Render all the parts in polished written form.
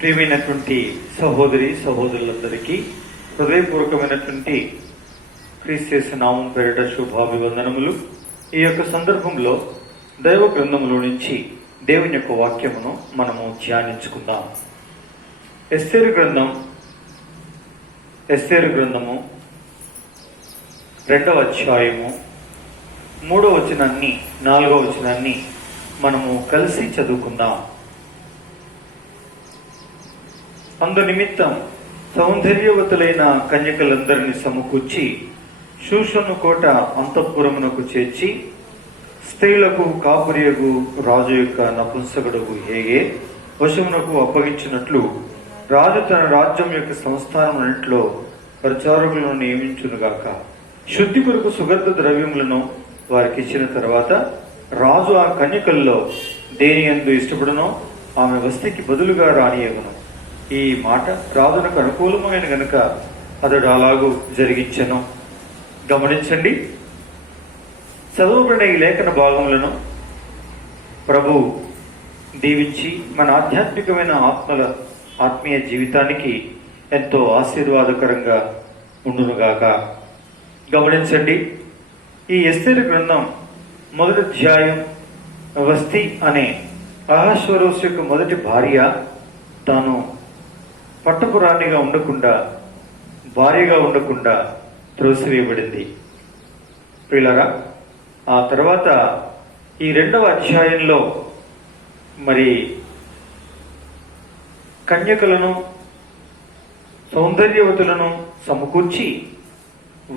ప్రియమైనటువంటి సహోదరి సహోదరులందరికీ హృదయపూర్వకమైనటువంటి క్రీస్తు నామం పేరిట శుభాభివందనములు. ఈ యొక్క సందర్భంలో దైవ గ్రంథములో నుంచి దేవుని యొక్క వాక్యమును మనము ధ్యానించుకుందాం. ఎస్తేరు గ్రంథము 2వ అధ్యాయము 3వ వచనాన్ని 4వ వచనాన్ని మనము కలిసి చదువుకుందాం. అందు నిమిత్తం సౌందర్యవతులైన కన్యకలందరినీ సమకూర్చి షూషను కోట అంతఃపురమునకు చేర్చి స్త్రీలకు కాపురియగు రాజు యొక్క నపుంసకుడుగు హేగే వశమునకు అప్పగించినట్లు రాజు తన రాజ్యం యొక్క సంస్థానములన్నిటిలో ప్రచారకులను నియమించునుగాక. శుద్ధి కొరకు సుగంధ ద్రవ్యములను వారికి ఇచ్చిన తర్వాత రాజు ఆ కన్యకల్లో దేని యందు ఇష్టపడునో ఆమె వస్తికి బదులుగా రానియగును. ఈ మాట రాజునకు అనుకూలమైన గనుక అతడు అలాగూ జరిగించెను. గమనించండి, చదవబడిన ఈ లేఖన భాగములను ప్రభు దీవించి మన ఆధ్యాత్మికమైన ఆత్మీయ జీవితానికి ఎంతో ఆశీర్వాదకరంగా ఉండునుగాక. గమనించండి, ఈ ఎస్తేరు గ్రంథం 1వ అధ్యాయం వస్తి అనే అహష్వేరోషు యొక్క మొదటి భార్య తాను పట్టపురాణిగా ఉండకుండా, భార్యగా ఉండకుండా త్రోసివేయబడింది. ప్రియులారా, ఆ తర్వాత ఈ 2వ అధ్యాయంలో మరి కన్యకలను సౌందర్యవతులను సమకూర్చి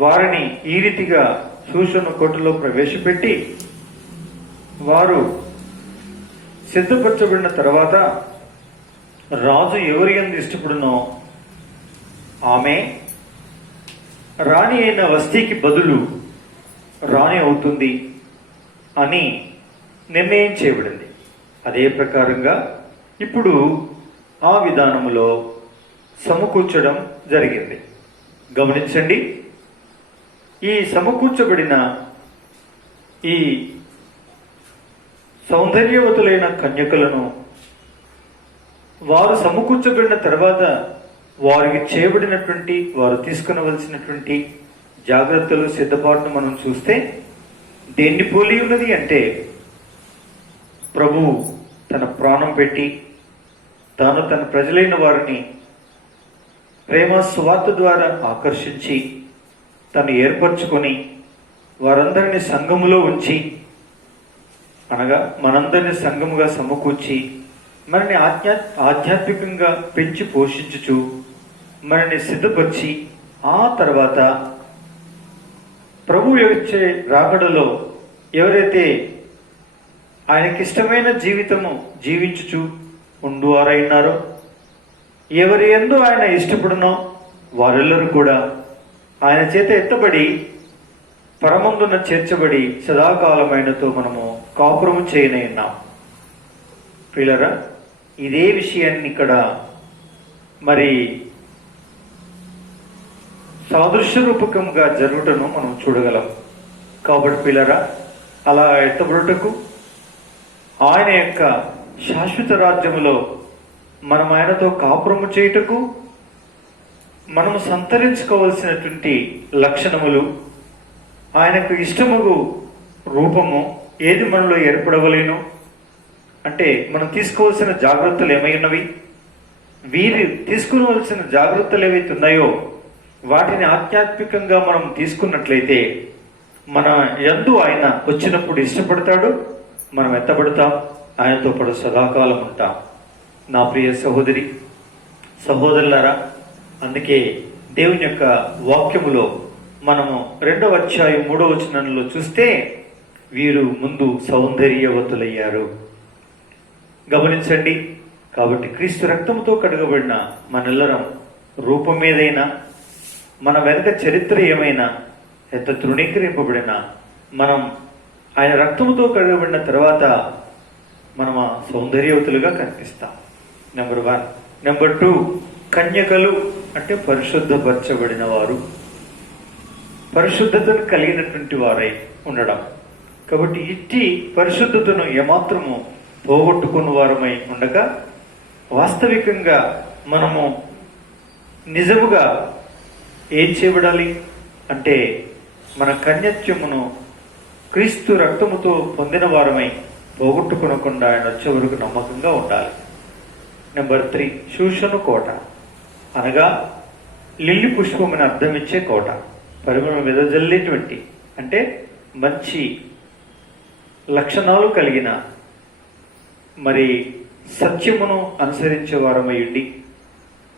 వారిని ఈ రీతిగా షూషను కోటలో ప్రవేశపెట్టి వారు సిద్ధపరచబడిన తర్వాత రాజు ఎవరి యందు ఇష్టపడునో ఆమె రాణి అయిన వస్తీకి బదులు రాణి అవుతుంది అని నిర్ణయం చేయబడింది. అదే ప్రకారంగా ఇప్పుడు ఆ విధానములో సమకూర్చడం జరిగింది. గమనించండి, ఈ సమకూర్చబడిన ఈ సౌందర్యవతులైన కన్యకలను వారు సమకూర్చబడిన తర్వాత వారికి చేయబడినటువంటి, వారు తీసుకునవలసినటువంటి జాగ్రత్తలు, సిద్ధపాటును మనం చూస్తే దేన్ని పోలి ఉన్నది అంటే, ప్రభువు తన ప్రాణం పెట్టి తాను తన ప్రజలైన వారిని ప్రేమ సువార్త ద్వారా ఆకర్షించి తను ఏర్పరచుకొని వారందరినీ సంఘములో ఉంచి, అనగా మనందరినీ సంఘముగా సమకూర్చి మనని ఆధ్యాత్మికంగా పెంచి పోషించుచు మనని సిద్ధపరిచి ఆ తర్వాత ప్రభు వచ్చే రాకడలో ఎవరైతే ఆయనకిష్టమైన జీవితము జీవించుచు ఉండువారైనారో, ఎవరి యందు ఆయన ఇష్టపడునో వారెల్లరూ కూడా ఆయన చేత ఎత్తబడి పరమందున చేర్చబడి సదాకాలమైనతో మనము కాపురము చేయనన్నాం. ప్రియులారా, ఇదే విషయాన్ని ఇక్కడ మరి సాదృశ్య రూపకంగా జరుగుటను మనం చూడగలం. కాబట్టి ప్రియులారా, అలా ఎత్తబడుటకు ఆయన యొక్క శాశ్వత రాజ్యములో మనం ఆయనతో కాపురము చేయుటకు మనము సంతరించుకోవలసినటువంటి లక్షణములు, ఆయనకు ఇష్టముగు రూపము ఏది మనలో ఏర్పడవలేను అంటే మనం తీసుకోవాల్సిన జాగ్రత్తలు ఏమైనవి, వీరు తీసుకోవలసిన జాగ్రత్తలు ఏవైతే ఉన్నాయో వాటిని ఆధ్యాత్మికంగా మనం తీసుకున్నట్లయితే మన యందు ఆయన వచ్చినప్పుడు ఇష్టపడతాడు, మనం ఎత్తబడతాం, ఆయనతో పాటు సదాకాలం ఉంటాం. నా ప్రియ సహోదరి సహోదరులారా, అందుకే దేవుని యొక్క వాక్యములో మనము 2వ అధ్యాయం 3వ వచనంలో చూస్తే వీరు ముందు సౌందర్యవతులయ్యారు. గమనించండి, కాబట్టి క్రీస్తు రక్తంతో కడగబడిన మనెల్లరం రూపం ఏదైనా, మన వెనక చరిత్ర ఏమైనా ఎంత తృణీకరింపబడినా మనం ఆయన రక్తముతో కడగబడిన తర్వాత మనం ఆ సౌందర్యవతులుగా కనిపిస్తాం. నెంబర్ 1. నెంబర్ 2, కన్యకలు అంటే పరిశుద్ధపరచబడిన వారు, పరిశుద్ధతను కలిగినటువంటి వారై ఉండడం. కాబట్టి ఇట్టి పరిశుద్ధతను ఏమాత్రము పోగొట్టుకున్న వారమై ఉండగా వాస్తవికంగా మనము నిజముగా ఏం చేయబడాలి అంటే మన కన్యత్వమును క్రీస్తు రక్తముతో పొందిన వారమై పోగొట్టుకునకుండా ఆయన వచ్చే వరకు నమ్మకంగా ఉండాలి. నెంబర్ 3, శూషను కోట అనగా లిల్లీ పుష్పమని అర్థం ఇచ్చే కోట, పరిమళం వెదజల్లేటువంటి అంటే మంచి లక్షణాలు కలిగిన మరి సత్యమును అనుసరించే వారమై ఉండి,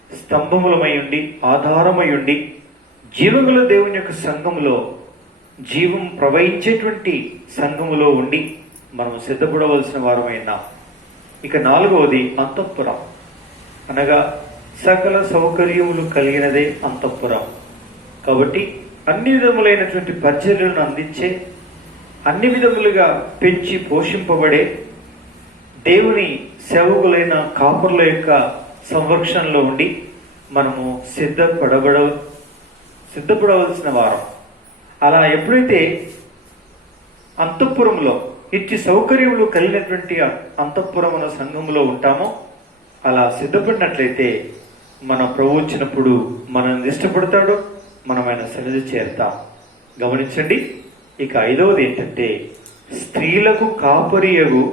స్తంభములమై ఉండి, ఆధారమై ఉండి, జీవముల దేవుని యొక్క సంఘములో జీవం ప్రవహించేటువంటి సంఘములో ఉండి మనం సిద్ధపడవలసిన వారమైనా. ఇక 4వది అంతఃపురం అనగా సకల సౌకర్యములు కలిగినదే అంతఃపురం. కాబట్టి అన్ని విధములైనటువంటి పరిచర్యలను అందించే, అన్ని విధములుగా పెంచి పోషింపబడే దేవుని సేవకులైన కాపురుల యొక్క సంరక్షణలో ఉండి మనము సిద్ధపడవలసిన వారం. అలా ఎప్పుడైతే అంతఃపురంలో ఇట్టి సౌకర్యములు కలిగినటువంటి అంతఃపురమున సంఘంలో ఉంటామో, అలా సిద్ధపడినట్లయితే మన ప్రభు వచ్చినప్పుడు మనల్ని ఇష్టపడతాడు, మనం ఆయన సన్నిధి చేరుతాం. గమనించండి. ఇక 5వది ఏంటంటే స్త్రీలకు కాపరియగు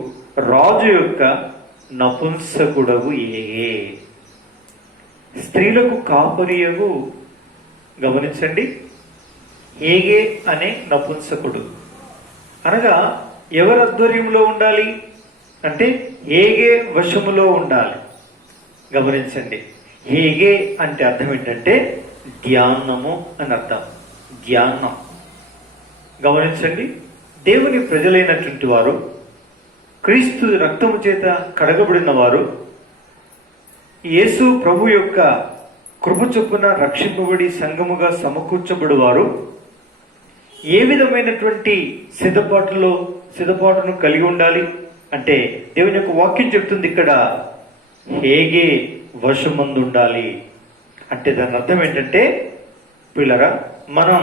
రాజు యొక్క నపుంసకుడవు ఏగే. స్త్రీలకు కాపరియగు, గమనించండి, ఏగే అనే నపుంసకుడు అనగా ఎవరి ఆధ్వర్యంలో ఉండాలి అంటే ఏగే వశములో ఉండాలి. గమనించండి. ఏగే అంటే అర్థం ఏంటంటే ధ్యానము అని అర్థం. ధ్యానం. గమనించండి. దేవుని ప్రజలైనటువంటి వారు, క్రీస్తు రక్తము చేత కడగబడిన వారు, యేసు ప్రభు యొక్క కృప చొప్పున రక్షింపబడి సంఘముగా సమకూర్చబడువారు ఏ విధమైనటువంటి సిద్ధపాటును కలిగి ఉండాలి అంటే దేవుని యొక్క వాక్యం చెప్తుంది ఇక్కడ హేగే వశమందు ఉండాలి అంటే దాని అర్థం ఏంటంటే పిల్లరా, మనం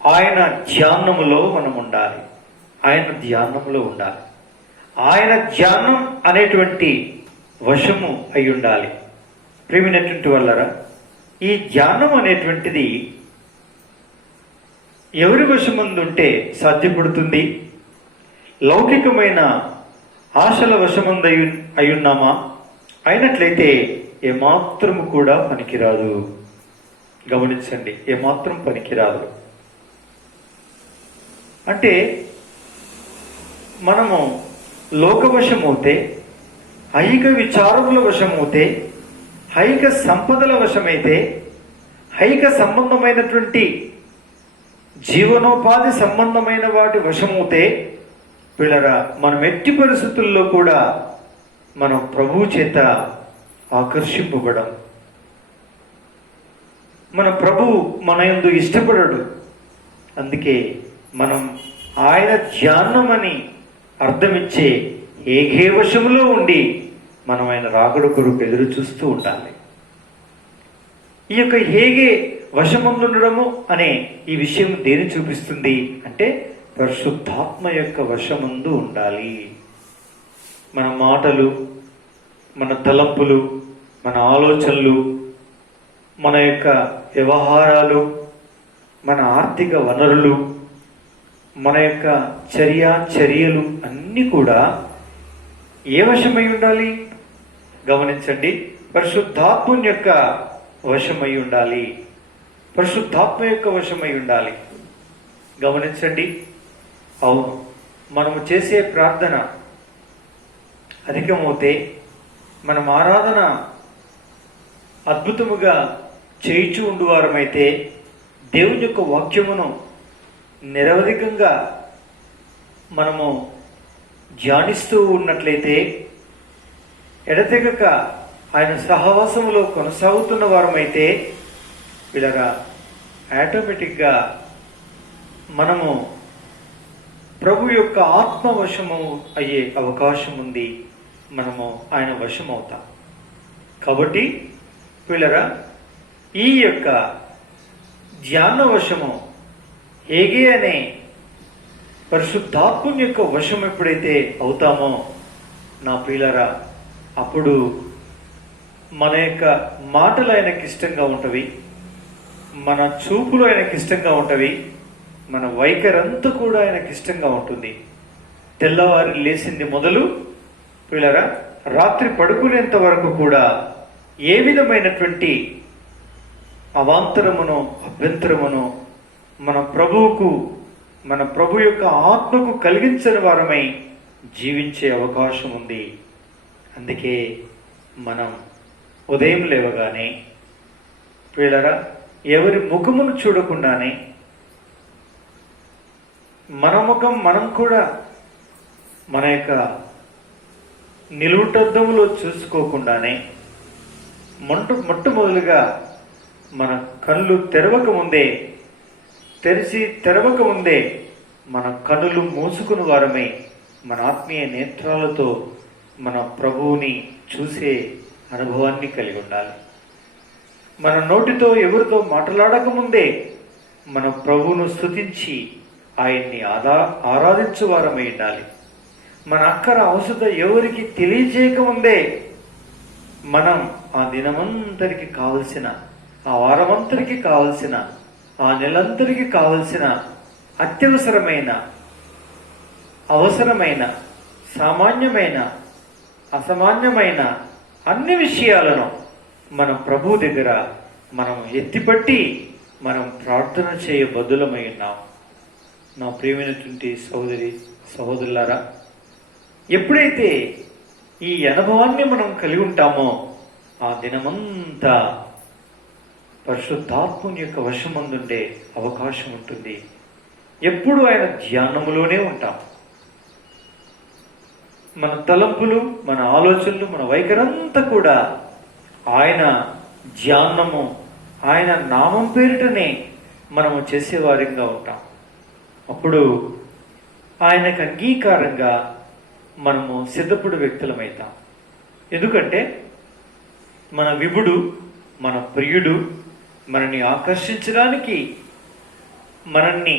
ఆయన ధ్యానములో మనం ఉండాలి. ఆయన ధ్యానములో ఉండాలి. ఆయన ధ్యానం అనేటువంటి వశము అయి ఉండాలి. ప్రేమినటువంటి వాళ్ళరా, ఈ ధ్యానం అనేటువంటిది ఎవరి వశమందుంటే సాధ్యపడుతుంది? లౌకికమైన ఆశల వశమందు అయ్యున్నామా? అయినట్లయితే ఏమాత్రము కూడా పనికిరాదు. గమనించండి, ఏమాత్రం పనికిరాదు. అంటే మనము లోకవశమవుతే, ఐహిక విచారముల వశమవుతే, ఐహిక సంపదల వశమైతే, ఐహిక సంబంధమైనటువంటి జీవనోపాధి సంబంధమైన వాటి వశమవుతే పిల్లరా, మనం ఎట్టి పరిస్థితుల్లో కూడా మనం ప్రభువు చేత ఆకర్షింపబడం. మన ప్రభువు మన యందు ఇష్టపడడు. అందుకే మనం ఆయన ధ్యానమని అర్థమిచ్చే ఏగే వశములో ఉండి మనం ఆయన రాకడ కొరకు ఎదురు చూస్తూ ఉండాలి. ఈ యొక్క హేగే వశమందుండడము అనే ఈ విషయం దేని చూపిస్తుంది అంటే పరిశుద్ధాత్మ యొక్క వశమందు ఉండాలి. మన మాటలు, మన తలంపులు, మన ఆలోచనలు, మన యొక్క వ్యవహారాలు, మన ఆర్థిక వనరులు, మన యొక్క చర్యలు అన్నీ కూడా ఏ వశమై ఉండాలి? గమనించండి, పరిశుద్ధాత్మ యొక్క వశమై ఉండాలి. పరిశుద్ధాత్మ యొక్క వశమై ఉండాలి. గమనించండి. అవును, మనము చేసే ప్రార్థన అధికమవుతే, మనం ఆరాధన అద్భుతముగా చేయించు ఉండువారమైతే, దేవుని యొక్క వాక్యమును నిరవధికంగా మనము ధ్యానిస్తూ ఉన్నట్లయితే, ఎడతెగక ఆయన సహవాసములో కొనసాగుతున్న వారమైతే వీళ్ళగా ఆటోమేటిక్గా మనము ప్రభు యొక్క ఆత్మవశము అయ్యే అవకాశం ఉంది. మనము ఆయన వశం అవుతాం. కాబట్టి వీళ్ళరా, ఈ యొక్క ధ్యాన వశము హేగే అనే పరిశుద్ధాత్మ యొక్క వశం ఎప్పుడైతే అవుతామో నా ప్రియులరా, అప్పుడు మన యొక్క మాటలు ఆయనకి ఇష్టంగా ఉంటవి, మన చూపులు ఆయనకి ఇష్టంగా ఉంటవి, మన వైఖరి అంతా కూడా ఆయనకి ఇష్టంగా ఉంటుంది. తెల్లవారి లేచింది మొదలు పిల్లరా రాత్రి పడుకునేంత వరకు కూడా ఏ విధమైనటువంటి అవాంతరమును అభ్యంతరమును మన ప్రభువుకు, మన ప్రభు యొక్క ఆత్మకు కలిగించని వారమై జీవించే అవకాశం ఉంది. అందుకే మనం ఉదయం లేవగానే పిల్లరా ఎవరి ముఖమును చూడకుండానే మన ముఖం మనం కూడా మన యొక్క నిలువుటద్దములో చూసుకోకుండానే మొట్టమొదలుగా మన కళ్ళు తెరవక ముందే మన కన్నులు మూసుకుని వారమై మన ఆత్మీయ నేత్రాలతో మన ప్రభువుని చూసే అనుభవాన్ని కలిగి ఉండాలి. మన నోటితో ఎవరితో మాట్లాడకముందే మన ప్రభువును స్తుతించి ఆయన్ని ఆరాధించు వారమై ఉండాలి. మన అక్కర అవసరత ఎవరికి తెలియజేయకముందే మనం ఆ దినమంతరికి కావలసిన, ఆ వారమంతరికి కావలసిన, ఆ నెలంతరికి కావలసిన అత్యవసరమైన, అవసరమైన, సామాన్యమైన, అసామాన్యమైన అన్ని విషయాలను మన ప్రభు దగ్గర మనం ఎత్తిపట్టి మనం ప్రార్థన చేయ బద్దులమై ఉన్నాం. నా ప్రియమైనటువంటి సహోదరులారా, ఎప్పుడైతే ఈ అనుభవాన్ని మనం కలిగి ఉంటామో ఆ దినమంతా పరిశుద్ధాత్ముని యొక్క వశమందుండే అవకాశం ఉంటుంది. ఎప్పుడు ఆయన ధ్యానములోనే ఉంటాం. మన తలంపులు, మన ఆలోచనలు, మన వైఖరంతా కూడా ఆయన ధ్యానము, ఆయన నామం పేరిటనే మనము చేసేవారిగా ఉంటాం. అప్పుడు ఆయనకు అంగీకారంగా మనము సిద్ధపడు వ్యక్తులమవుతాం. ఎందుకంటే మన విభుడు, మన ప్రియుడు మనల్ని ఆకర్షించడానికి, మనల్ని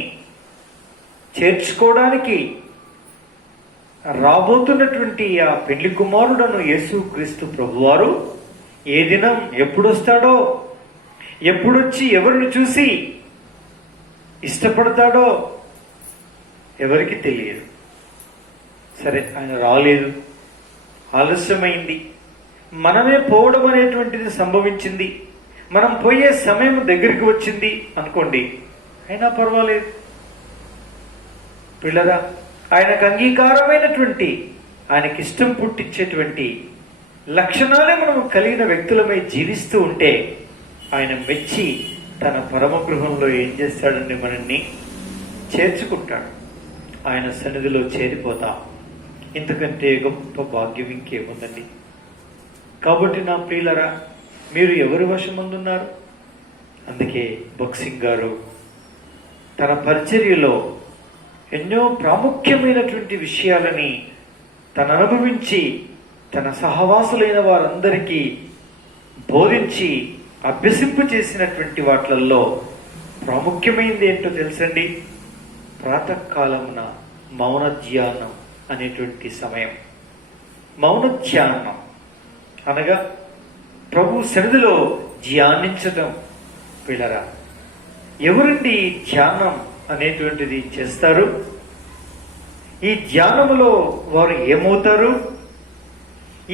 చేర్చుకోవడానికి రాబోతున్నటువంటి ఆ పెళ్లి కుమారుడను యేసుక్రీస్తు ప్రభువారు ఏ దినం ఎప్పుడొస్తాడో, ఎప్పుడొచ్చి ఎవరిని చూసి ఇష్టపడతాడో ఎవరికి తెలియదు. సరే, ఆయన రాలేదు, ఆలస్యమైంది, మనమే పోవడం అనేటువంటిది సంభవించింది, మనం పోయే సమయం దగ్గరికి వచ్చింది అనుకోండి, అయినా పర్వాలేదు. పిల్లరా, ఆయనకు అంగీకారమైనటువంటి, ఆయనకి ఇష్టం పుట్టించేటువంటి లక్షణాలే మనము కలిగిన వ్యక్తులమై జీవిస్తూ ఉంటే ఆయన మెచ్చి తన పరమ గృహంలో ఏం చేస్తాడండి, మనల్ని చేర్చుకుంటాడు. ఆయన సన్నిధిలో చేరిపోతాం. ఇంతకంటే గొప్ప భాగ్యం ఇంకేముందండి? కాబట్టి నా ప్రియులరా, మీరు ఎవరి వశమందున్నారు? అందుకే భక్సింగ్ గారు తన పరిచర్యలో ఎన్నో ప్రాముఖ్యమైనటువంటి విషయాలని తను అనుభవించి తన సహవాసులైన వారందరికీ బోధించి అభ్యసింపు చేసినటువంటి వాటిల్లో ప్రాముఖ్యమైనది ఏంటో తెలుసండి? ప్రాతకాలమున మౌన ధ్యానం అనేటువంటి సమయం. మౌన ధ్యానం అనగా ప్రభు సన్నిధిలో ధ్యానించడం. పిల్లరా, ఎవరండి ధ్యానం అనేటువంటిది చేస్తారు? ఈ ధ్యానములో వారు ఏమవుతారు?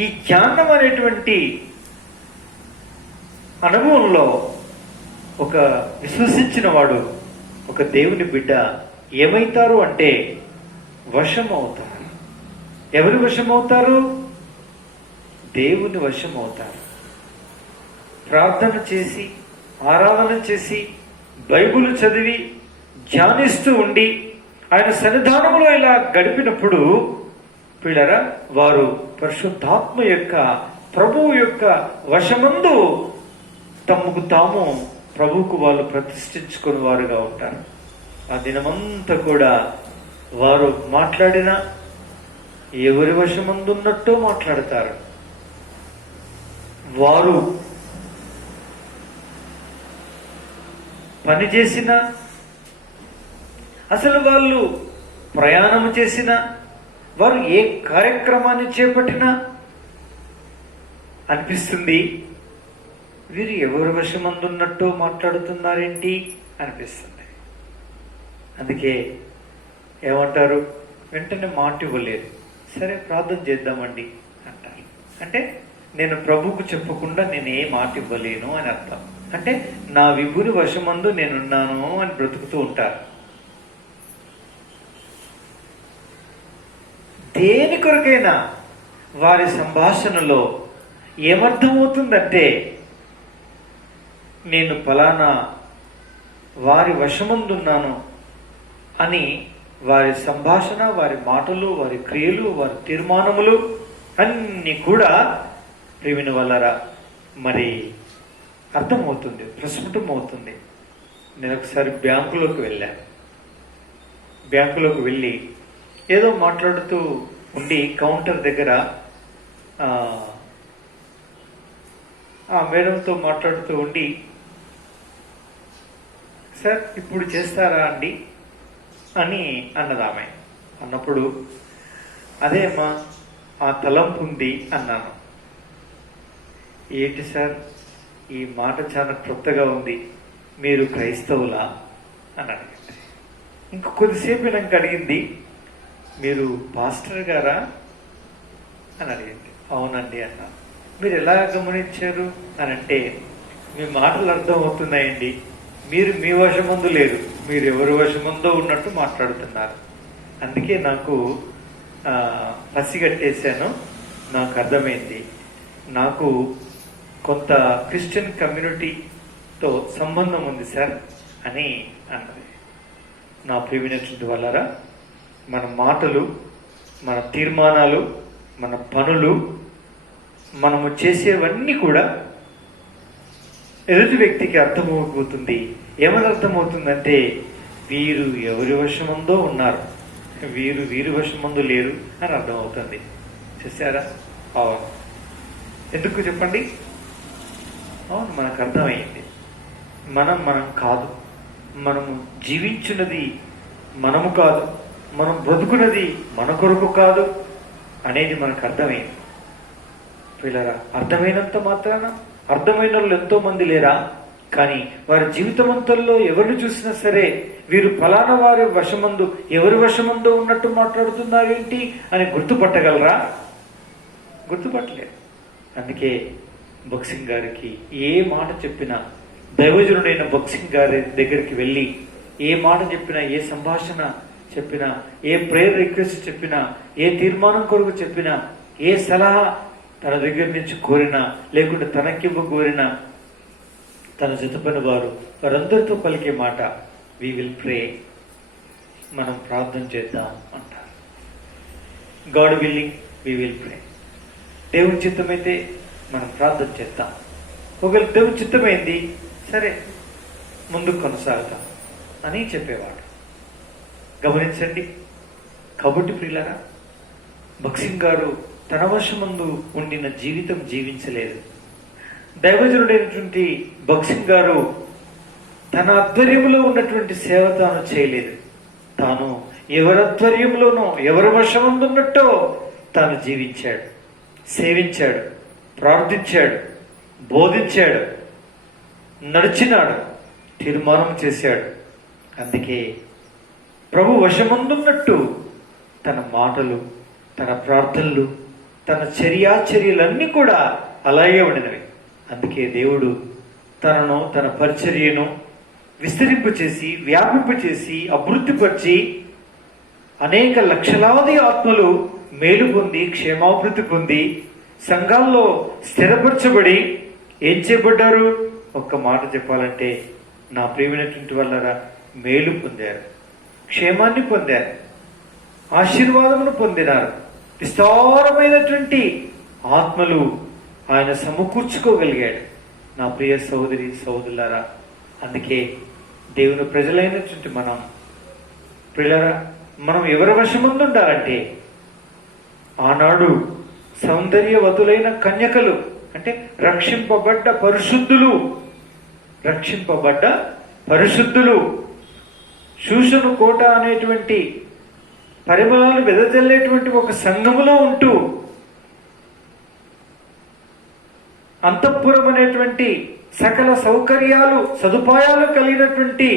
ఈ ధ్యానం అనేటువంటి అనుభవంలో ఒక విశ్వసించిన వాడు, ఒక దేవుని బిడ్డ ఏమైతారు అంటే వశమవుతారు. ఎవరి వశమవుతారు? దేవుని వశమవుతారు. ప్రార్థన చేసి, ఆరాధన చేసి, బైబిల్ చదివి, ధ్యానిస్తూ ఉండి ఆయన సన్నిధానంలో ఇలా గడిపినప్పుడు పిల్లరా, వారు పరిశుద్ధాత్మ యొక్క, ప్రభువు యొక్క వశమందు తమకు తాము ప్రభువుకు వాళ్ళు ప్రతిష్ఠించుకుని వారుగా ఉంటారు. ఆ దినమంతా కూడా వారు మాట్లాడినా ఎవరి వశమందున్నట్టో మాట్లాడతారు. వారు పని చేసినా, అసలు వాళ్ళు ప్రయాణం చేసినా, వారు ఏ కార్యక్రమాన్ని చేపట్టినా అనిపిస్తుంది. వీరు ఎవరి వశమందున్నట్టు మాట్లాడుతున్నారేంటి అనిపిస్తుంది. అందుకే ఏమంటారు, వెంటనే మాట ఇవ్వలేరు. సరే ప్రార్థన చేద్దామండి అంటారు. అంటే నేను ప్రభువుకు చెప్పకుండా నేను ఏ మాట ఇవ్వలేను అని అర్థం. అంటే నా విభుని వశమందు నేనున్నాను అని బ్రతుకుతూ ఉంటారు. దేని కొరకైనా వారి సంభాషణలో ఏమర్థమవుతుందంటే, నేను ఫలానా వారి వశమందున్నాను అని వారి సంభాషణ, వారి మాటలు, వారి క్రియలు, వారి తీర్మానములు అన్నీ కూడా ప్రేమిన వల్లరా మరి అర్థమవుతుంది, ప్రస్ఫుటం అవుతుంది. నేను ఒకసారి బ్యాంకులోకి వెళ్ళి ఏదో మాట్లాడుతూ ఉండి కౌంటర్ దగ్గర ఆ మేడంతో మాట్లాడుతూ ఉండి, సార్ ఇప్పుడు చేస్తారా అండి అని అన్నదామె. అన్నప్పుడు అదే అమ్మా ఆ తలంపు ఉంది అన్నాను. ఏంటి సార్ ఈ మాట చాలా క్రొత్తగా ఉంది, మీరు క్రైస్తవులా అని అడిగింది. ఇంక కొద్దిసేపు నాకు అడిగింది, మీరు పాస్టర్ గారా అని అడిగింది. అవునండి అన్నా. మీరు ఎలా గమనించారు అని అంటే, మీ మాటలు అర్థం అవుతున్నాయండి, మీరు మీ వశమందు లేరు, మీరు ఎవరి వశమందో ఉన్నట్టు మాట్లాడుతున్నారు. అందుకే నాకు పసిగట్టేశాను, నాకు అర్థమైంది. నాకు కొంత క్రిస్టియన్ కమ్యూనిటీతో సంబంధం ఉంది సార్ అని అన్నది. నా ప్రియమైనటువంటి వాళ్ళరా, మన మాటలు, మన తీర్మానాలు, మన పనులు, మనము చేసేవన్నీ కూడా ఎదుటి వ్యక్తికి అర్థమవుతుంది. ఏమని అర్థమవుతుందంటే, వీరు ఎవరి వశమందో ఉన్నారు, వీరి వశమందు లేరు అని అర్థమవుతుంది. చూసారా? అవును. ఎందుకు చెప్పండి? అవును, మనకు అర్థమైంది. మనం కాదు, మనము జీవించున్నది మనము కాదు, మనం బ్రతుకున్నది మన కొరకు కాదు అనేది మనకు అర్థమైంది. పిల్లరా, అర్థమైనంత మాత్రాన అర్థమైన వాళ్ళు ఎంతో మంది లేరా? కానీ వారి జీవితమంతల్లో ఎవరిని చూసినా సరే వీరు ఫలానా వారి వశమందు, ఎవరి వశమందు ఉన్నట్టు మాట్లాడుతున్నారేంటి అని గుర్తుపట్టగలరా? గుర్తుపట్టలేదు. అందుకే బక్సింగ్ గారికి ఏ మాట చెప్పినా, దైవజనుడైన బక్సింగ్ గారి దగ్గరికి వెళ్ళి ఏ మాట చెప్పినా, ఏ సంభాషణ చెప్పినా, ఏ ప్రేయర్ రిక్వెస్ట్ చెప్పినా, ఏ తీర్మానం కొరకు చెప్పినా, ఏ సలహా తన దగ్గర నుంచి కోరినా, లేకుంటే తనకివ్వ కోరినా, తన జతపని వారందరితో పలికే మాట, వి విల్ ప్రే, మనం ప్రార్థన చేద్దాం అంటారు. God willing we will pray. దేవుని చిత్తమైతే మనం ప్రార్థన చేద్దాం. ఒకవేళ దేవుని చిత్తమైంది, సరే ముందుకు కొనసాగుతాం అని చెప్పేవాడు. గమనించండి. కాబట్టి ప్రియులారా, బక్సింగ్ గారు తన వశమందు ఉండిన జీవితం జీవించలేదు. దైవజనుడైనటువంటి బక్సింగ్ గారు తన ఆధ్వర్యంలో ఉన్నటువంటి సేవ తాను చేయలేదు. తాను ఎవరి ఆధ్వర్యంలోనో, ఎవరి వశమందున్నట్టో తాను జీవించాడు, సేవించాడు, ప్రార్థించాడు, బోధించాడు, నడిచినాడు, తీర్మానం చేశాడు. అందుకే ప్రభు వశమందున్నట్టు తన మాటలు, తన ప్రార్థనలు, తన చర్యలన్నీ కూడా అలాగే ఉండినవి. అందుకే దేవుడు తనను, తన పరిచర్యను విస్తరింపు చేసి, వ్యాపింపు చేసి, అభివృద్ధిపరిచి అనేక లక్షలాది ఆత్మలు మేలు పొంది, క్షేమాభివృద్ధి పొంది, సంఘాల్లో స్థిరపరచబడి ఏం చేయబడ్డారు? ఒక్క మాట చెప్పాలంటే, నా ప్రియమైనటువంటి వాళ్ళరా, మేలు పొందారు, క్షేమాన్ని పొందారు, ఆశీర్వాదమును పొందినారు. విస్తారమైనటువంటి ఆత్మలు ఆయన సమకూర్చుకోగలిగాడు. నా ప్రియ సహోదరి సహోదరులారా, అందుకే దేవుని ప్రజలైనటువంటి మనం ప్రియులారా, మనం ఎవరి వశమందు ఉండాలంటే, ఆనాడు సౌందర్యవతులైన కన్యకలు, అంటే రక్షింపబడ్డ పరిశుద్ధులు, శూషను కోట అనేటువంటి పరిమళాలు వెదజల్లేటువంటి ఒక సంఘములో ఉంటూ అంతఃపురం అనేటువంటి సకల సౌకర్యాలు సదుపాయాలు కలిగినటువంటి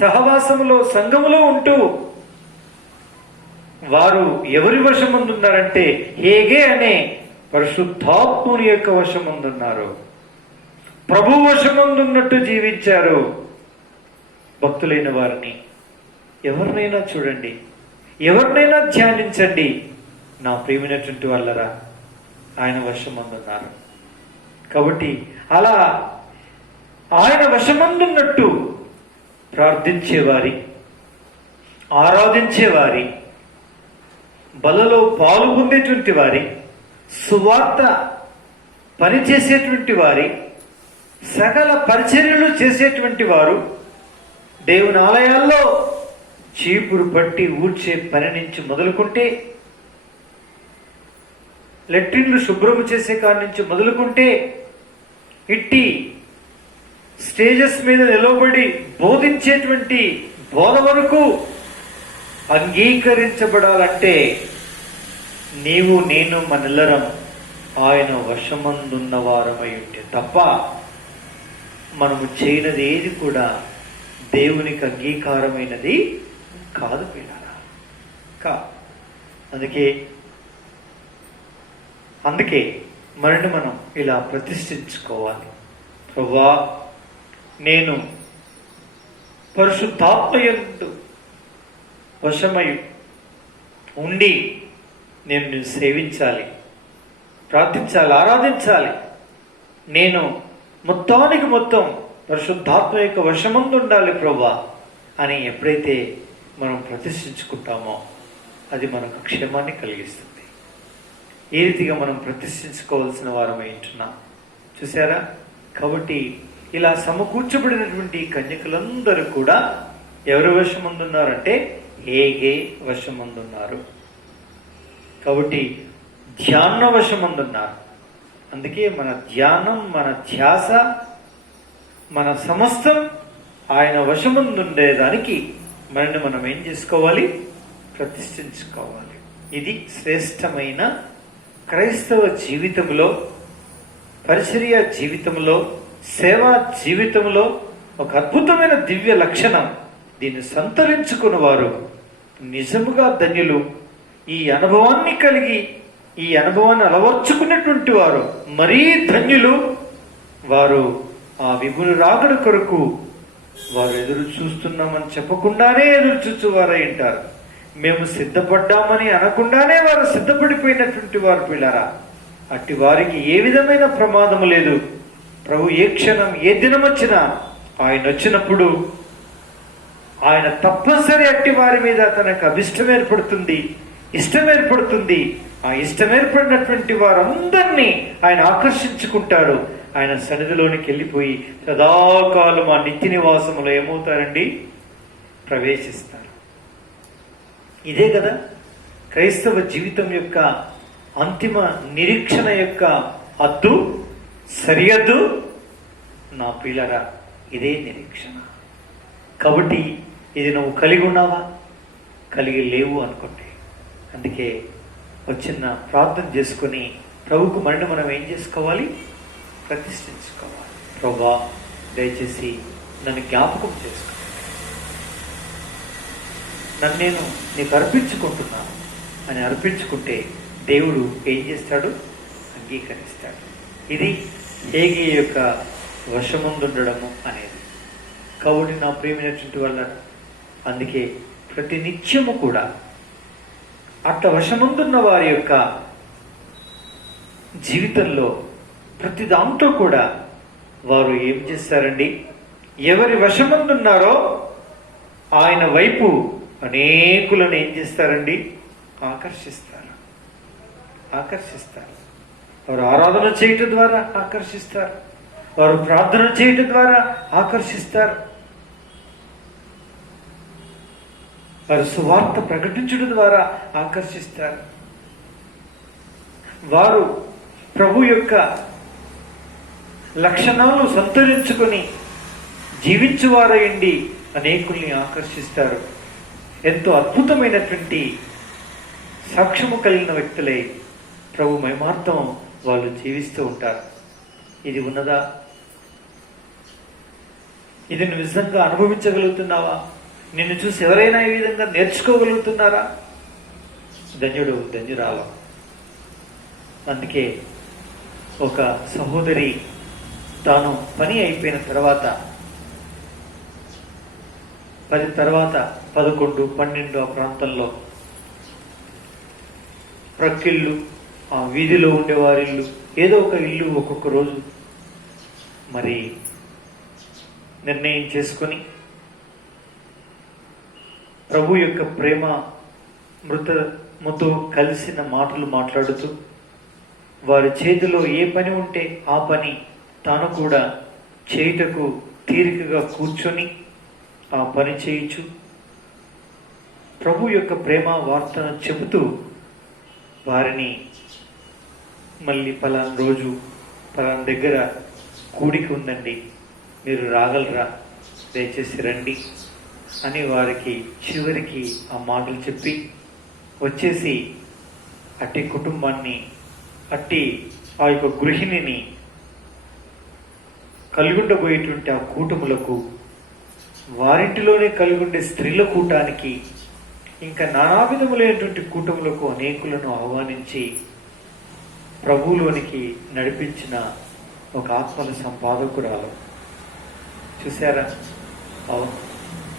సహవాసములో సంఘములో ఉంటూ వారు ఎవరి వశముందున్నారంటే హేగే అనే పరిశుద్ధాత్ముని యొక్క వశముందున్నారు. ప్రభు వశముందున్నట్టు జీవించారు. భక్తులైన వారిని ఎవరినైనా చూడండి, ఎవరినైనా ధ్యానించండి, నా ప్రియమైనటువంటి వాళ్ళరా ఆయన వశమందున్నారు. కాబట్టి అలా ఆయన వశమందున్నట్టు ప్రార్థించేవారి, ఆరాధించేవారి, బలలో పాలు పొందేటువంటి వారి, సువార్త పనిచేసేటువంటి వారి, సకల పరిచర్యలు చేసేటువంటి వారు, దేవుని ఆలయాల్లో చీపురు పట్టి ఊడ్చే పని నుంచి మొదలుకుంటే, లెట్రిన్లు శుభ్రము చేసే కాడి నుంచి మొదలుకుంటే, ఇట్టి స్టేజెస్ మీద నిలబడి బోధించేటువంటి బోధ వరకు అంగీకరించబడాలంటే నీవు నేను మనెల్లరం ఆయన వశమందున్న వారమై ఉంటే తప్ప మనము చేయనది ఏది కూడా దేవునికి అంగీకారమైనది కాదు పిల్లరా. అందుకే మనని మనం ఇలా ప్రతిష్ఠించుకోవాలి. ప్రభువా, నేను పరిశుద్ధాత్మయందు వశమై ఉండి నేను నిన్ను సేవించాలి, ప్రార్థించాలి, ఆరాధించాలి. నేను మొత్తానికి మొత్తం పరిశుద్ధాత్మ యొక్క వశమందు ఉండాలి ప్రభువా అని ఎప్పుడైతే మనం ప్రతిష్ఠించుకుంటామో అది మనకు క్షేమాన్ని కలిగిస్తుంది. ఏ రీతిగా మనం ప్రతిష్ఠించుకోవాల్సిన వారమై ఉంటున్నాం చూసారా. కాబట్టి ఇలా సమకూర్చబడినటువంటి కన్యకలందరూ కూడా ఎవరి వశమందున్నారంటే హేగే వశమందున్నారు. కాబట్టి ధ్యాన వశమందున్నారు. అందుకే మన ధ్యానం, మన ధ్యాస, మన సమస్తం ఆయన వశమందుండేదానికి మనల్ని మనం ఏం చేసుకోవాలి? ప్రతిష్ఠించుకోవాలి. ఇది శ్రేష్టమైన క్రైస్తవ జీవితంలో, పరిచర్య జీవితంలో, సేవా జీవితంలో ఒక అద్భుతమైన దివ్య లక్షణం. దీన్ని సంతరించుకున్న వారు నిజముగా ధన్యులు. ఈ అనుభవాన్ని కలిగి ఈ అనుభవాన్ని అలవర్చుకున్నటువంటి వారు మరీ ధన్యులు. వారు ఆ విభుని రాకడ కొరకు వారు ఎదురు చూస్తున్నామని చెప్పకుండానే ఎదురు చూచువారై ఉంటారు. మేము సిద్ధపడ్డామని అనకుండానే వారు సిద్ధపడిపోయినటువంటి వారు పిల్లరా. అట్టి వారికి ఏ విధమైన ప్రమాదము లేదు. ప్రభు ఏ క్షణం ఏ దినం వచ్చినా ఆయన వచ్చినప్పుడు ఆయన తప్పనిసరి అట్టి వారి మీద తనకు అభిష్టం ఏర్పడుతుంది, ఇష్టం ఏర్పడుతుంది. ఆ ఇష్టం ఏర్పడినటువంటి వారందరినీ ఆయన ఆకర్షించుకుంటారు. ఆయన సన్నిధిలోనికి వెళ్ళిపోయి సదాకాలం ఆ నిత్య నివాసములో ఏమవుతారండి? ప్రవేశిస్తారు. ఇదే కదా క్రైస్తవ జీవితం యొక్క అంతిమ నిరీక్షణ యొక్క హద్దు, సరిహద్దు. నా ప్రియులారా, ఇదే నిరీక్షణ. కాబట్టి ఇది నువ్వు కలిగి ఉన్నావా? కలిగి లేవు అనుకోండి. అందుకే వచ్చిన ప్రార్థన చేసుకొని ప్రభుకు మనని మనం ఏం చేసుకోవాలి? ప్రతిష్ఠించుకోవాలి. ప్రభువా, దయచేసి నన్ను జ్ఞాపకం చేసుకో, నన్ను నేను నీకు అర్పించుకుంటున్నాను అని అర్పించుకుంటే దేవుడు ఏం చేస్తాడు? అంగీకరిస్తాడు. ఇది హేగే యొక్క వశముందుండడము అనేది. కాబట్టి నా ప్రియమైనటువంటి వల్ల అందుకే ప్రతి నిత్యము కూడా అట్లా వశముందున్న వారి యొక్క జీవితంలో ప్రతి దాంతో కూడా వారు ఏం చేస్తారండి? ఎవరి వశముందున్నారో ఆయన వైపు అనేకులను ఏం చేస్తారండి? ఆకర్షిస్తారు. వారు ఆరాధన చేయటం ద్వారా ఆకర్షిస్తారు. వారు ప్రార్థన చేయటం ద్వారా ఆకర్షిస్తారు. వారు సువార్త ప్రకటించడం ద్వారా ఆకర్షిస్తారు. వారు ప్రభు యొక్క లక్షణాలు సంతరించుకొని జీవించువారయండి అనేకుల్ని ఆకర్షిస్తారు. ఎంతో అద్భుతమైనటువంటి సాక్ష్యము కలిగిన వ్యక్తులై ప్రభు మహిమార్థం వాళ్ళు జీవిస్తూ ఉంటారు. ఇది ఉన్నదా? ఇది నువ్వు నిజంగా అనుభవించగలుగుతున్నావా? నిన్ను చూసి ఎవరైనా ఈ విధంగా నేర్చుకోగలుగుతున్నారా? ధన్యుడు, ధన్యురాలు. అందుకే ఒక సహోదరి తాను పని అయిపోయిన తర్వాత 10 తర్వాత 11, 12 ఆ ప్రాంతంలో ప్రక్కిళ్ళు, ఆ వీధిలో ఉండేవారిల్లు, ఏదో ఒక ఇల్లు ఒక్కొక్క రోజు మరి నిర్ణయం చేసుకొని ప్రభు యొక్క ప్రేమ మృతముతో కలిసిన మాటలు మాట్లాడుతూ వారి చేతిలో ఏ పని ఉంటే ఆ పని తాను కూడా చేయుటకు తీరికగా కూర్చొని ఆ పని చేయించు ప్రభు యొక్క ప్రేమ వార్తను చెబుతూ వారిని మళ్ళీ పలానా రోజు పలానా దగ్గర కూడిక ఉందండి, మీరు రాగలరా, దయచేసి రండి అని వారికి చివరికి ఆ మాటలు చెప్పి వచ్చేసి అట్టి కుటుంబాన్ని, అట్టి ఆ యొక్క గృహిణిని కలిగుండబోయేటువంటి ఆ కూటములకు, వారింటిలోనే కలిగుండే స్త్రీల కూటానికి, ఇంకా నానా విధములైనటువంటి కూటములకు అనేకులను ఆహ్వానించి ప్రభువులోనికి నడిపించిన ఒక ఆత్మల సంపాదకురాలు. చూసారా? అవును,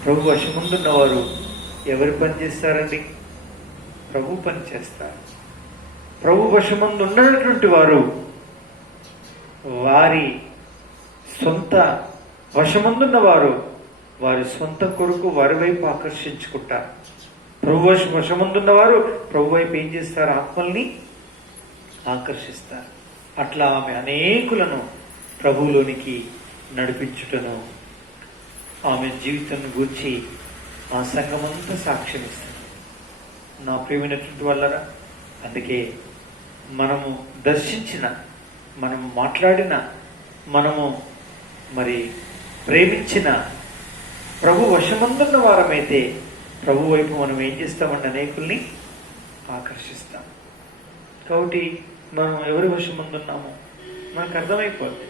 ప్రభు వశముందున్న వారు ఎవరు పని చేస్తారండి? ప్రభు పని చేస్తారు. ప్రభు వశమందు ఉన్నటువంటి వారు వారి సొంత వశమందున్న వారు వారి సొంత కొరకు వారి వైపు ఆకర్షించుకుంటారు. ప్రభు వశమందున్న వారు ప్రభు వైపు ఏం చేస్తారు? ఆత్మల్ని ఆకర్షిస్తారు. అట్లా ఆమె అనేకులను ప్రభువులోనికి నడిపించుటను ఆమె జీవితం గూర్చి ఆ సంఘమంతా సాక్ష్యం ఇస్తుంది. నా ప్రియమైనటువంటి వాళ్ళరా, అందుకే మనము దర్శించిన, మనము మాట్లాడిన, మనము మరి ప్రేమించిన ప్రభు వశమందున్న వారమైతే ప్రభు వైపు మనం ఏం చేస్తామంటే అనేకుల్ని ఆకర్షిస్తాం. కాబట్టి మనం ఎవరి వశమందున్నామో మనకు అర్థమైపోద్ది.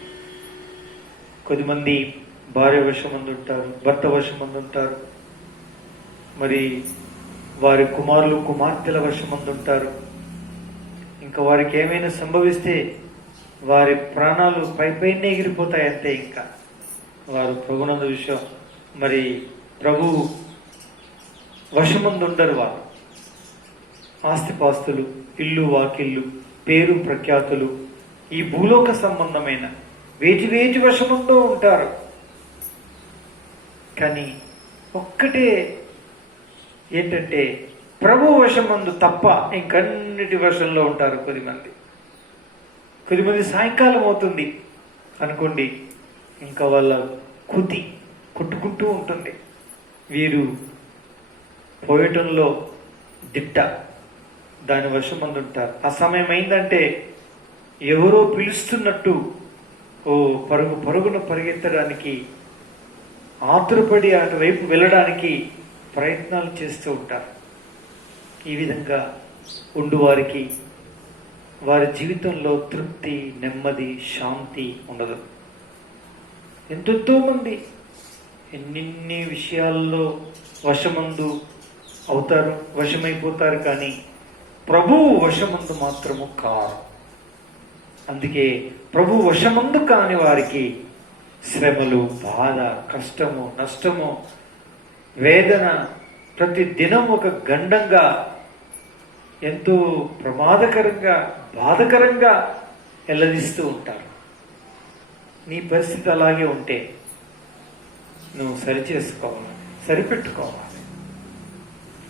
కొద్దిమంది భార్య వశమందు ఉంటారు, భర్త వశమందు ఉంటారు, మరి వారి కుమారులు కుమార్తెల వశమందు ఉంటారు. ఇంకా వారికి ఏమైనా సంభవిస్తే వారి ప్రాణాలు పైపైనే ఎగిరిపోతాయి అంతే. ఇంకా వారు ప్రభునందు విషయం మరి ప్రభు వశమందు ఉండరు. వారు ఆస్తిపాస్తులు, ఇల్లు వాకిళ్ళు, పేరు ప్రఖ్యాతులు, ఈ భూలోక సంబంధమైన వేటి వశమందో ఉంటారు. కానీ ఒక్కటే ఏంటంటే ప్రభు వశమందు తప్ప ఇంకన్నిటి వశంలో ఉంటారు కొద్దిమంది సాయంకాలం అవుతుంది అనుకోండి, ఇంకా వాళ్ళ కుతి కొట్టుకుంటూ ఉంటుంది. వీరు పోయటంలో దిట్ట, దాని వశమందు ఉంటారు. ఆ సమయం అయిందంటే ఎవరో పిలుస్తున్నట్టు పరుగున పరిగెత్తడానికి, ఆతురపడి అటువైపు వెళ్ళడానికి ప్రయత్నాలు చేస్తూ ఉంటారు. ఈ విధంగా ఉండువారికి వారి జీవితంలో తృప్తి, నెమ్మది, శాంతి ఉండదు. ఎంతో మంది ఎన్ని విషయాల్లో వశమందు అవుతారు, వశమైపోతారు, కానీ ప్రభువు వశమందు మాత్రము కారు. అందుకే ప్రభు వశమందు కాని వారికి శ్రమలు, బాధ, కష్టము, నష్టము, వేదన ప్రతి దినం ఒక గండంగా, ఎంతో ప్రమాదకరంగా, బాధకరంగా ఎల్లదిస్తూ ఉంటారు. నీ పరిస్థితి అలాగే ఉంటే నువ్వు సరిచేసుకోవాలి, సరిపెట్టుకోవాలి.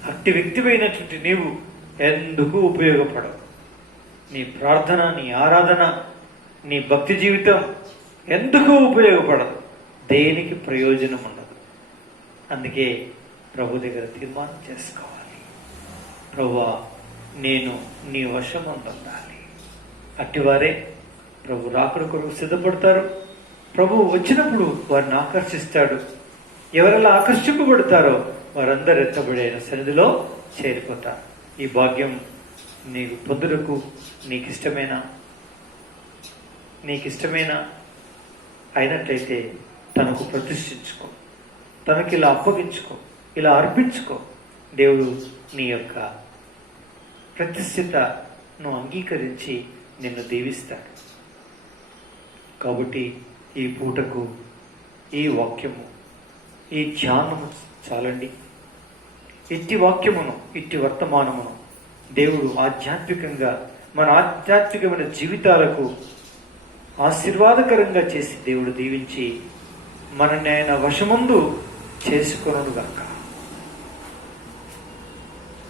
అట్టి వ్యక్తివైనటువంటి నీవు ఎందుకు ఉపయోగపడవు. నీ ప్రార్థన, నీ ఆరాధన, నీ భక్తి జీవితం ఎందుకు ఉపయోగపడదు, దేనికి ప్రయోజనం ఉండదు. అందుకే ప్రభు దగ్గర తీర్మానం చేసుకోవాలి, ప్రభువా నేను నీ వశమందుండాలి. అట్టివారే ప్రభు రాకడ కొరకు సిద్ధపడతారు. ప్రభు వచ్చినప్పుడు వారిని ఆకర్షిస్తాడు. ఎవరెలా ఆకర్షింపబడతారో వారందరూ ఎత్తబడైన సన్నిధిలో చేరిపోతారు. ఈ భాగ్యం నీకు పొందుటకు నీకిష్టమైన అయినట్లయితే తనకు ప్రతిష్ఠించుకో, తనకి ఇలా అప్పగించుకో, ఇలా అర్పించుకో. దేవుడు నీ యొక్క ప్రతిష్ఠితను అంగీకరించి నిన్ను దీవిస్తాడు. కాబట్టి ఈ పూటకు ఈ వాక్యము, ఈ ధ్యానము చాలండి. ఇట్టి వాక్యమును, ఇట్టి వర్తమానమును దేవుడు ఆధ్యాత్మికంగా, మన ఆధ్యాత్మికమైన జీవితాలకు ఆశీర్వాదకరంగా చేసి దేవుడు దీవించి మనల్ని ఆయన వశమందు చేసుకొనుగాక.